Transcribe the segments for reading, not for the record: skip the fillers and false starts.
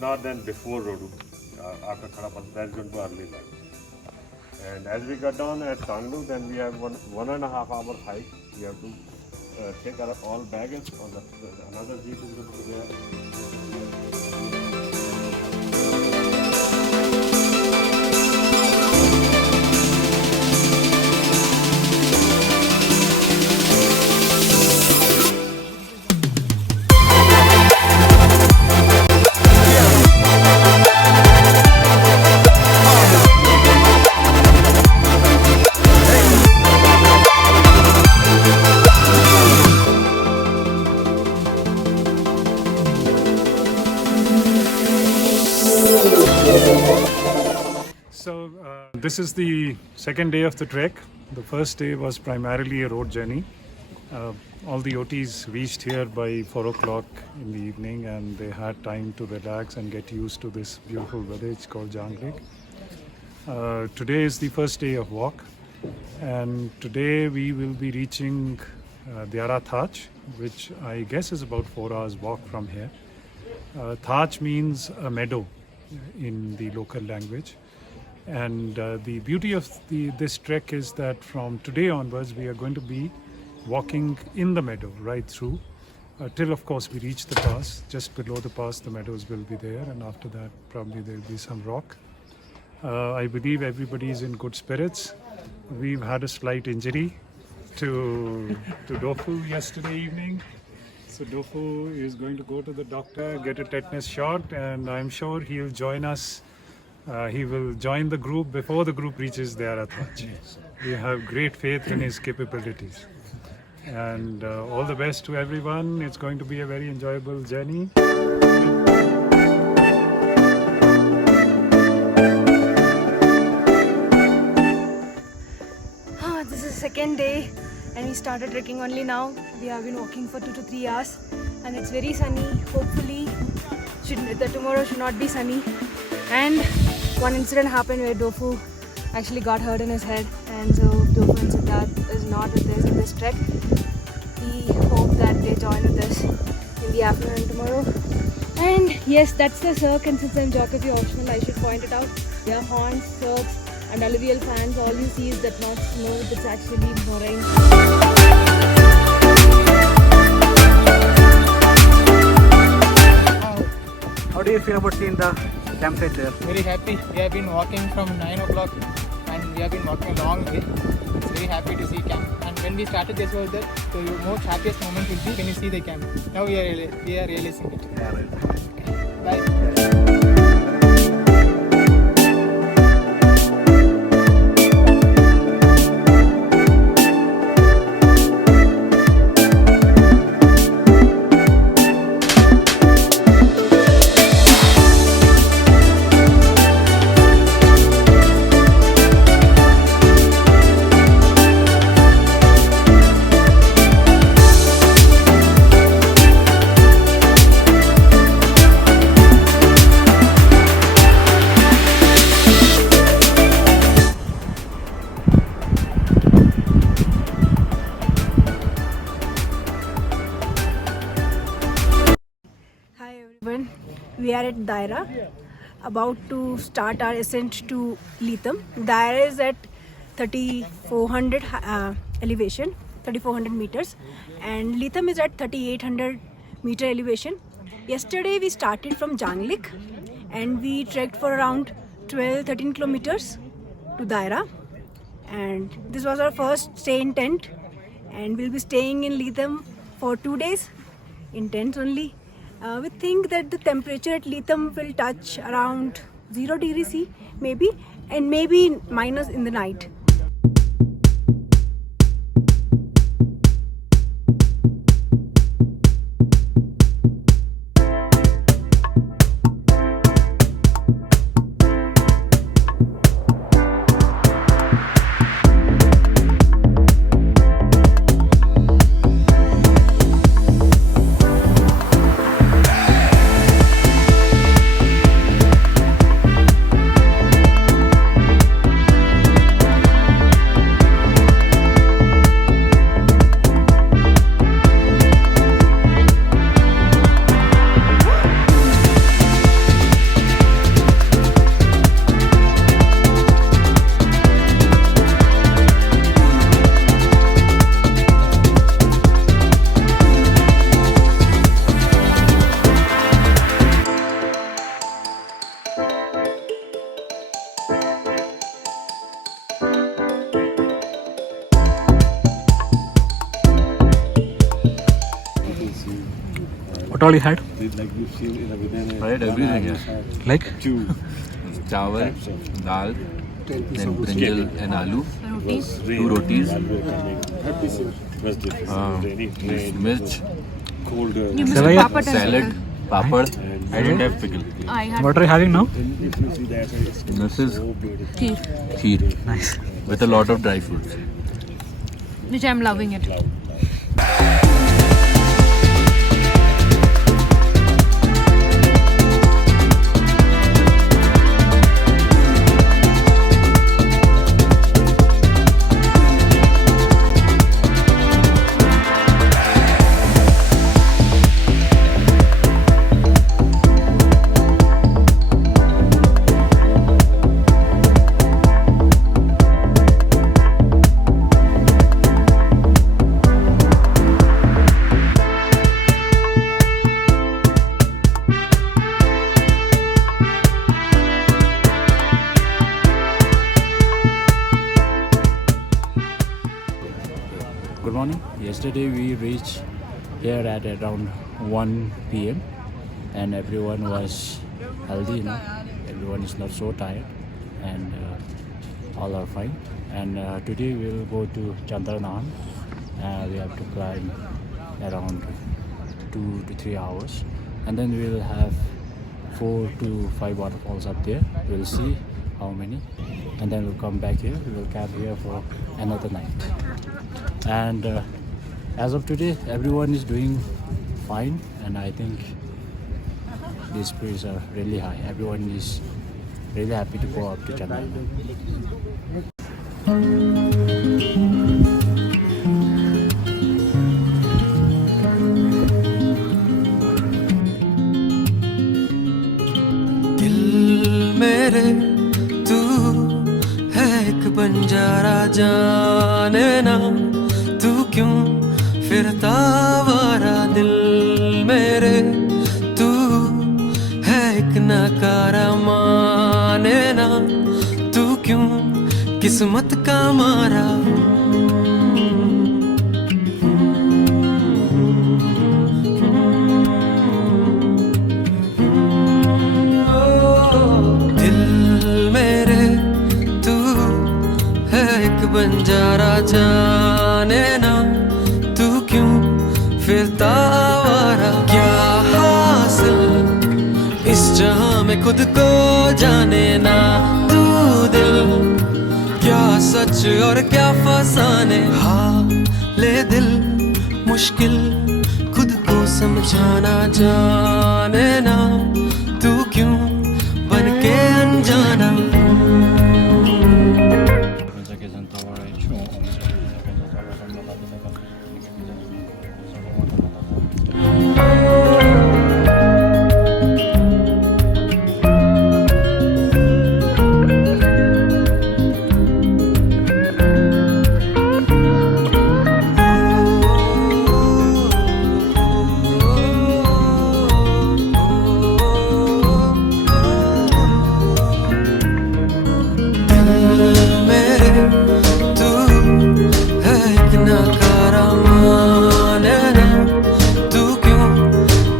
not than before Rodu. After Khadapan, that's going to be early night. And as we got down at Tanglu, then we have 1.5 hour hike. We have to take our all baggage. On another jeep is going to be there. So this is the second day of the trek. The first day was primarily a road journey. All the OTs reached here by 4 o'clock in the evening, and they had time to relax and get used to this beautiful village called Janglik. Today is the first day of walk, and today we will be reaching Dyaara Thach, which I guess is about 4 hours walk from here. Thach means a meadow in the local language. And the beauty of this trek is that from today onwards we are going to be walking in the meadow right through till of course we reach the pass. Just below the pass the meadows will be there, and after that probably there will be some rock. I believe everybody is in good spirits. We've had a slight injury to Dofu yesterday evening. So Dofu is going to go to the doctor, get a tetanus shot, and I'm sure he'll join us. He will join the group before the group reaches Dyaara Thach. We have great faith in his capabilities. And all the best to everyone. It's going to be a very enjoyable journey. This is second day and we started trekking only now. We have been walking for 2 to 3 hours and it's very sunny. Hopefully tomorrow should not be sunny. And one incident happened where Dofu actually got hurt in his head, and so Dofu and Siddharth is not with us in this trek. We hope that they join with us in the afternoon tomorrow. And yes, that's the circ, and since I'm geography optional, I should point it out. There are horns, circs and alluvial fans. All you see is that not snow, it's actually pouring. How do you feel about seeing the temperature? Very happy. We have been walking from 9 o'clock and we have been walking a long way. It's very happy to see camp. And when we started this was the most happiest moment will be when you see the camp. Now we are realizing it. Yeah, right. Bye. We are at Dyaara, about to start our ascent to Litham. Dyaara is at 3400 elevation, 3400 meters, and Litham is at 3800 meter elevation. Yesterday we started from Janglik and we trekked for around 12-13 kilometers to Dyaara, and this was our first stay in tent, and we'll be staying in Litham for 2 days in tents only. We think that the temperature at Litham will touch around 0 degrees C maybe, and maybe minus in the night. What all you had? Like you've seen in a banana. I had everything, yeah. Like? Two. Chawal, dal, then brinjal and aloo, two rotis, mirch, Cold. Sevaiya? salad, papad. I didn't have pickle. I had What are you having now? If you see that, it's This is kheer, kheer Nice. with a lot of dry fruits. which I'm loving it. Good morning. Yesterday we reached here at around 1 p.m. and everyone was healthy, you know. Everyone is not so tired and all are fine. And today we will go to Chandranahan. We have to climb around 2 to 3 hours, and then we will have 4 to 5 waterfalls up there. We'll see how many, and then we'll come back here. We will camp here for another night. And as of today, everyone is doing fine, and I think these spirits are really high. Everyone is really happy to go up to Chandranahan. मेरे तू है एक बंजारा जाने ना तू क्यों फिरता वारा दिल मेरे तू है एक नकारा माने ना तू क्यों किस्मत का मारा बंजारा जाने ना तू क्यों फिरता आवारा क्या हासिल इस जहां में खुद को जाने ना तू दिल क्या सच और क्या फसाने हाँ ले दिल मुश्किल खुद को समझाना जाने ना तू क्यों बन के अनजाना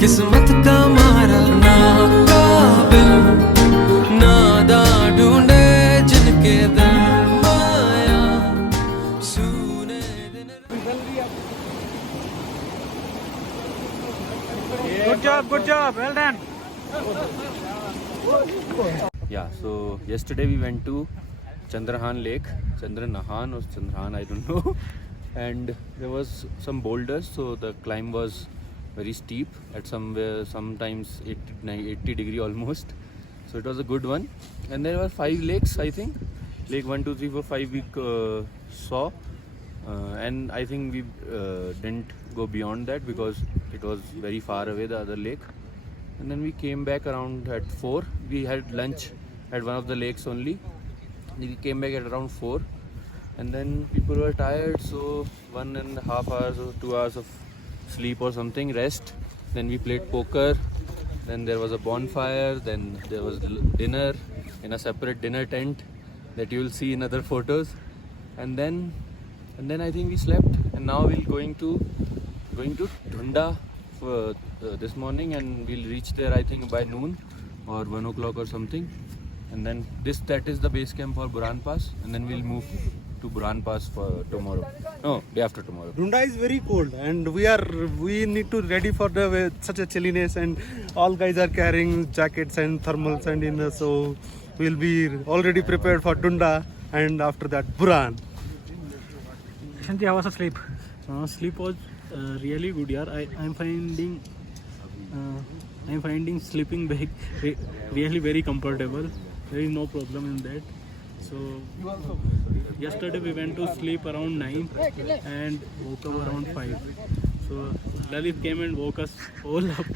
किस्मत का मारा ना काबिल नादा ढूंढे जिनके दिल माया सुने दिन Good job, well done. Yeah, so yesterday we went to Chandranahan Lake, Chandranahan or Chandrahan, I don't know. And there was some boulders, so the climb was very steep at somewhere, sometimes 80 degree almost. So it was a good one. And there were 5 lakes, I think. Lake 1, 2, 3, 4, 5 we saw. And I think we didn't go beyond that because it was very far away, the other lake. And then we came back around at 4. We had lunch at one of the lakes only. We came back at around 4. And then people were tired, so 1.5 hours or 2 hours of sleep or something, rest. Then we played poker. Then there was a bonfire. Then there was dinner in a separate dinner tent that you will see in other photos. And then I think we slept. And now we're going to Dhunda this morning, and we'll reach there I think by noon or 1 o'clock or something. And then that is the base camp for Buran Pass, and then we'll move to Buran Pass for tomorrow. No, day after tomorrow. Dunda is very cold, and we need to ready for the such a chilliness, and all guys are carrying jackets and thermals and inner, so we'll be already prepared for Dunda, and after that Buran. Shanti, how was the sleep? Sleep was really good, yaar. I'm finding sleeping bag really very comfortable. There is no problem in that. So yesterday we went to sleep around 9 and woke up around 5. So Lalit came and woke us all up.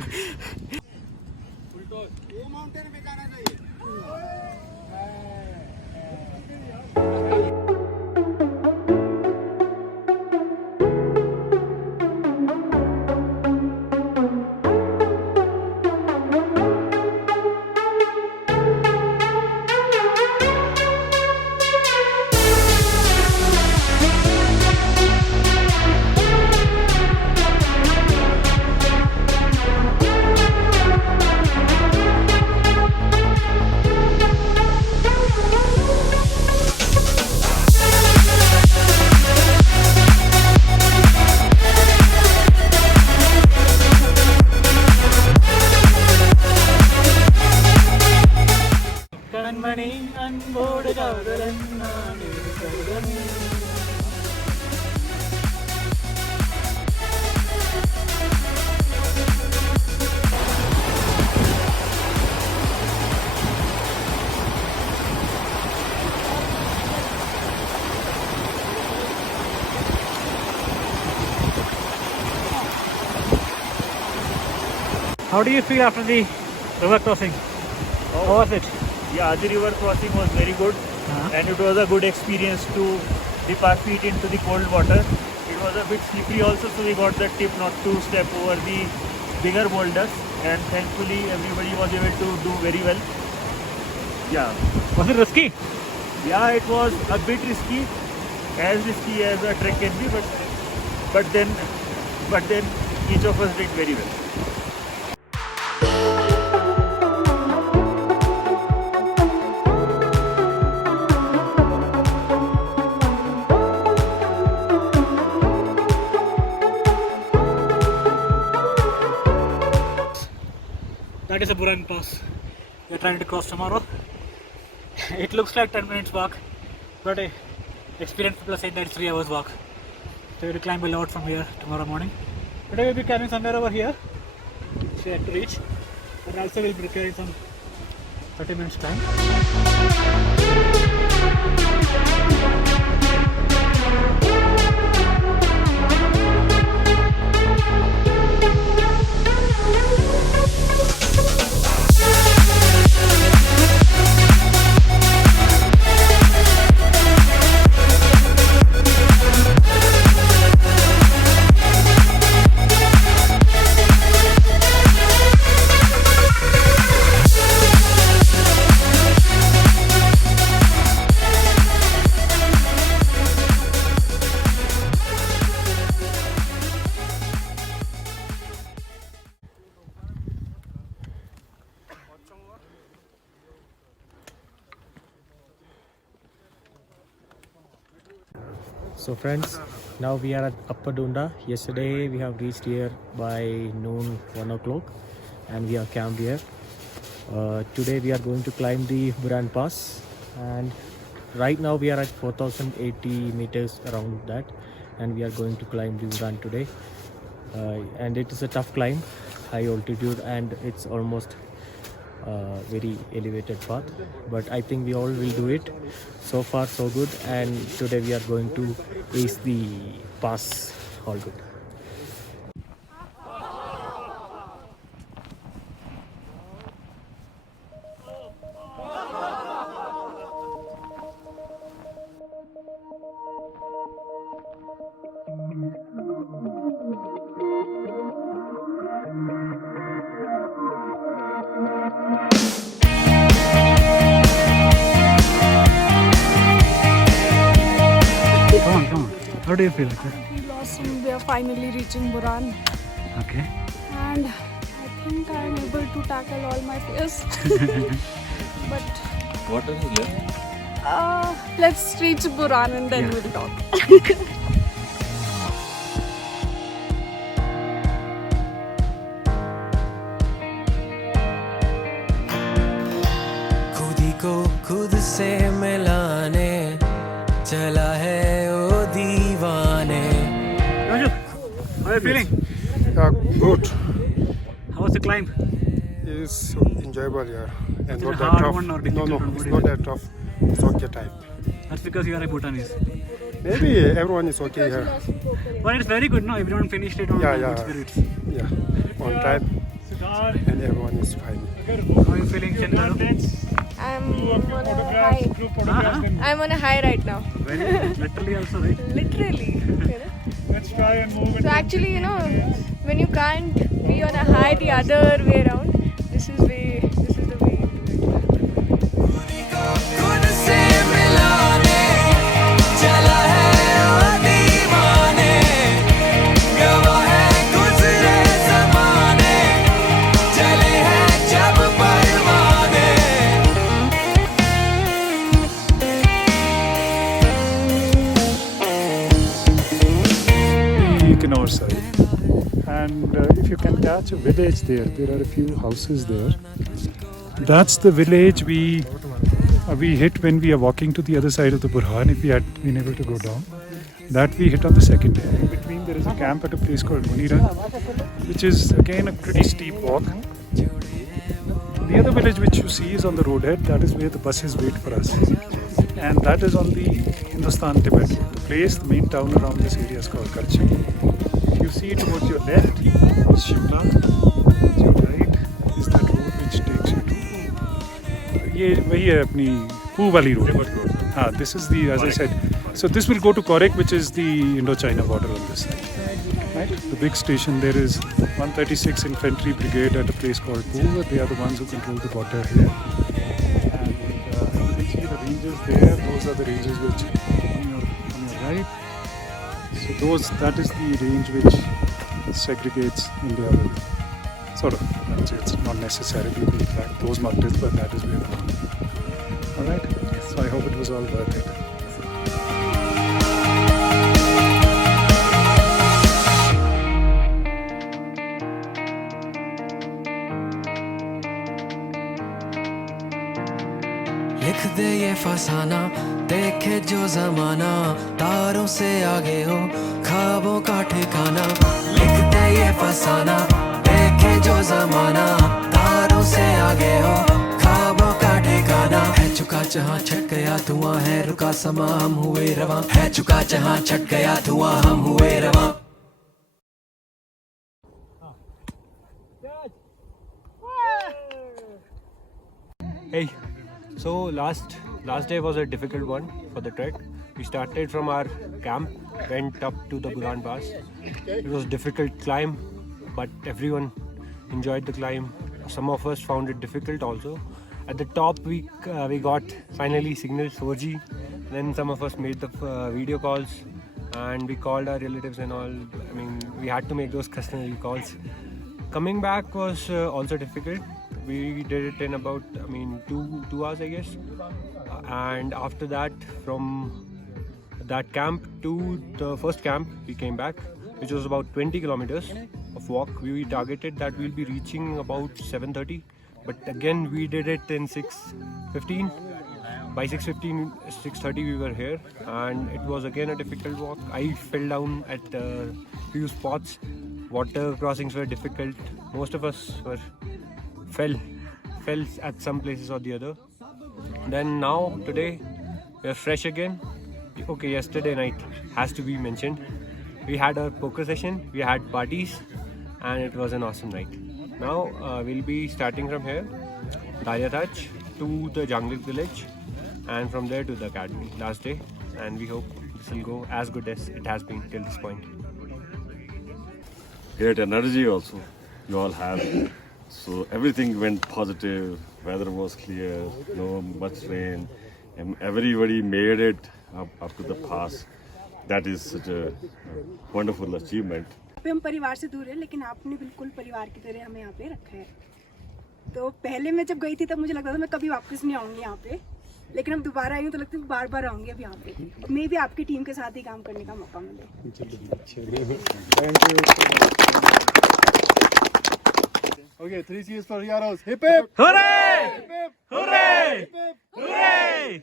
How do you feel after the river crossing? How was it? Yeah, the river crossing was very good, and it was a good experience to dip our feet into the cold water. It was a bit slippery also, so we got the tip not to step over the bigger boulders, and thankfully everybody was able to do very well. Yeah. Was it risky? Yeah, it was a bit risky, as risky as a trek can be, but then each of us did very well. That is a Buran Pass. We are trying to cross tomorrow. It looks like 10 minutes walk, but experienced people say that it's 3 hours walk. So we will climb a lot from here tomorrow morning. Today we'll be camping somewhere over here, so we have to reach. But also we'll be preparing some 30 minutes time. So friends, now we are at Upper Dunda. Yesterday we have reached here by noon 1 o'clock and we are camped here. Today we are going to climb the Buran Pass, and right now we are at 4080 meters around that, and we are going to climb the Buran today. And it is a tough climb, high altitude, and it's almost very elevated path, but I think we all will do it. So far so good, and today we are going to ace the pass. All good. Come on. How do you feel? We lost and we are finally reaching Buran. Okay. and I think I'm able to tackle all my fears. But What else is left? let's reach Buran and then we'll talk. खुद ही को खुद से मिलाने चला है ओ दीवाने. Raju, how are you feeling? Good. How was the climb? It's enjoyable, yeah. And Is not it that hard tough. one or No, difficult no, one? What it's is not it? that tough. It's okay type. That's because you are a Bhutanese. Maybe everyone is okay here. But it's very good, no? Everyone finished it on Yeah, good yeah. spirits. Yeah, on time. And everyone is fine. How are you feeling, Chandra? I'm on a high. I'm on a high right now. Very literally also, right? Literally. Let's try and move So actually, you know, when you can't be on a high the other way around, this is the way to do it. खुद से मिलाने चला है ओ दीवाने. गवाह है गुज़रे ज़माने चले हैं जब परवाने. The Equinor side. And if you can catch a village there are a few houses there. That's the village we hit when we are walking to the other side of the Burhan, if we had been able to go down. That we hit on the second day. In between there is a camp at a place called Muniran, which is again a pretty steep walk. The other village which you see is on the roadhead. That is where the buses wait for us. And that is on the Hindustan-Tibet road. The place, the main town around this area is called Kachchi. If you see towards your left is Shimla. Towards your right is that road which takes you to... ये वही है अपनी पू वाली road. हाँ, this is the, as I said, so this will go to Korek, which is the Indo-China border on this side. Right? The big station there is 136 Infantry Brigade at a place called Poo. They are the ones who control the border here. And you can see the ranges there. Those are the ranges which on your right. So that is the range which segregates India with sort of. It's not necessarily in fact those mountains, but that is where they are. All right. So I hope it was all worth it. लिख दे ये फसाना देखे जो जमाना तारों से आगे हो ख्वाबों का ठिकाना. लिख दे ये फसाना देखे जो जमाना तारों से आगे हो ख्वाबों का ठिकाना. है चुका जहाँ छट गया धुआं है रुका समा हम हुए रवां. है चुका जहाँ छट गया धुआं हम हुए रवां. Hey, so last day was a difficult one for the trek. We started from our camp, went up to the Buran Pass. It was a difficult climb, but everyone enjoyed the climb. Some of us found it difficult also. At the top we got finally signal 4G. Then some of us made the video calls and we called our relatives and all. I mean, we had to make those customary calls. Coming back was also difficult. We did it in about, 2 hours, I guess. And after that, from that camp to the first camp, we came back, which was about 20 kilometers of walk. We targeted that we'll be reaching about 7:30, but again we did it in 6:15. By 6:30 we were here, and it was again a difficult walk. I fell down at a few spots. Water crossings were difficult. Most of us fell at some places or the other. Then now today we are fresh again. Okay, yesterday night has to be mentioned. We had a poker session, we had parties, and it was an awesome night. Now we'll be starting from here, Daryathach, to the Janglik village, and from there to the academy last day. And we hope this will go as good as it has been till this point. Great energy also you all have. So everything went positive, weather was clear, no much rain, and everybody made it up to the pass. That is such a wonderful achievement. पे हम परिवार से दूर है, लेकिन आपने बिल्कुल परिवार की तरह हमें यहाँ पे रखा है। तो पहले मैं जब गई थी तब मुझे लगता था मैं कभी वापस नहीं आऊँगी यहाँ पे, लेकिन अब दोबारा आई हूँ तो लगता है बार बार आऊँगी अब यहाँ पे। मैं भी आपकी टीम के साथ ही काम करने का मौका मिले। Thank you. Okay, 3 cheers for Yaros. Hip hip! Hooray! Hip hip! Hooray! Hip hip! Hooray!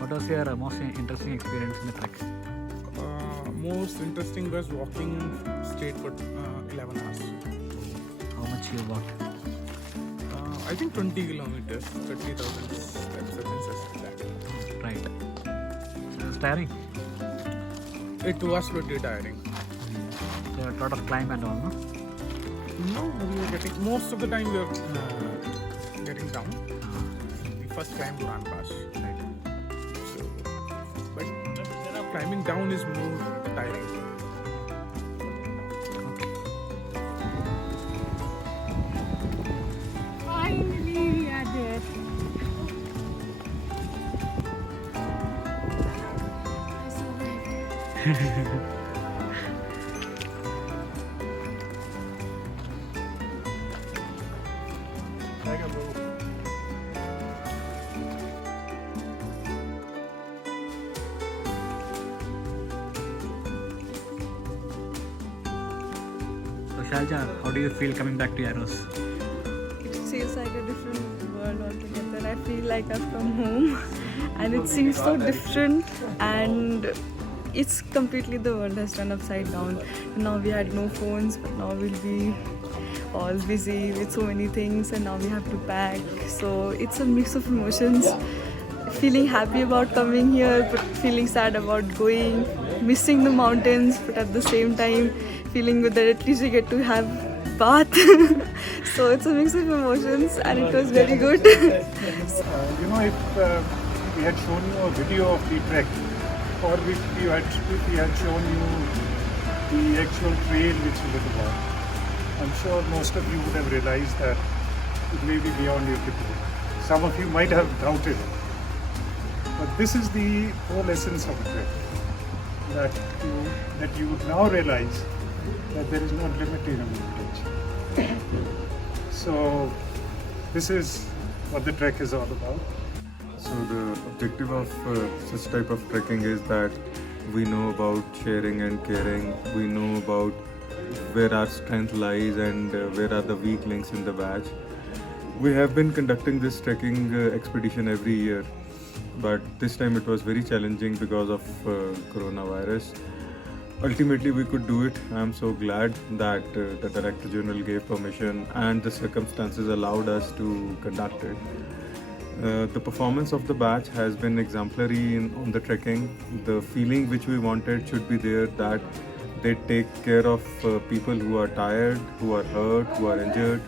What was your most interesting experience in the trek? Most interesting was walking straight for 11 hours. How much you walked? I think 20 kilometers, 30,000 steps, something like that. Right. So it was tiring? It was pretty tiring. So a lot of climb and all, no? No, we were getting, most of the time we were getting down. We first climbed Buran Pass. Right. So, but climbing down is more tiring. Finally we are there. So Shalja, how do you feel coming back to Yaros? It feels like a different world altogether. I feel like I've come home and it seems so different, and it's completely, the world has turned upside down. Now we had no phones, but now we'll be all busy with so many things, and now we have to pack. So it's a mix of emotions. Feeling happy about coming here, but feeling sad about going, missing the mountains, but at the same time feeling good that at least we get to have bath. So it's a mix of emotions, and it was very good. You know, if we had shown you a video of the trek, or if we had shown you the actual trail which we were about, I'm sure most of you would have realized that it may be beyond your capability. Some of you might have doubted it. But this is the whole essence of the trek, that you would now realize that there is no limit to your potential. So this is what the trek is all about. So the objective of such type of trekking is that we know about sharing and caring. We know about where our strength lies and where are the weak links in the batch. We have been conducting this trekking expedition every year, but this time it was very challenging because of coronavirus. Ultimately we could do it. I am so glad that the Director General gave permission and the circumstances allowed us to conduct it. The performance of the batch has been exemplary on the trekking. The feeling which we wanted should be there, that they take care of people who are tired, who are hurt, who are injured.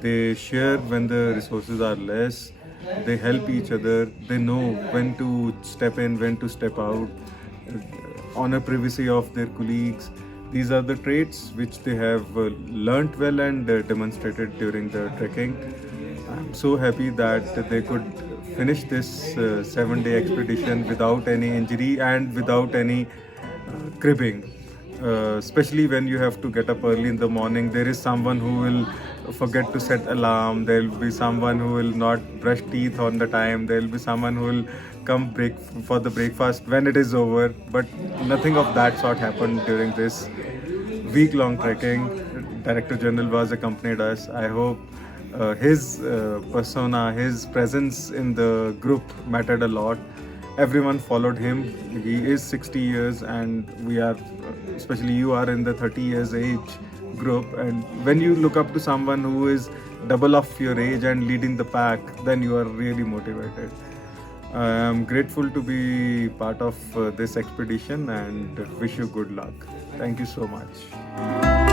They share when the resources are less. They help each other. They know when to step in, when to step out. Honor privacy of their colleagues. These are the traits which they have learnt well and demonstrated during the trekking. I'm so happy that they could finish this 7-day expedition without any injury and without any cribbing. Especially when you have to get up early in the morning, there is someone who will forget to set alarm, there will be someone who will not brush teeth on the time, there will be someone who will come for the breakfast when it is over, but nothing of that sort happened during this week-long trekking. Director General was accompanied us. I hope his persona, his presence in the group mattered a lot. Everyone followed him. He is 60 years and we are, especially you are in the 30 years age group, and when you look up to someone who is double of your age and leading the pack, then you are really motivated. I am grateful to be part of this expedition and wish you good luck. Thank you so much.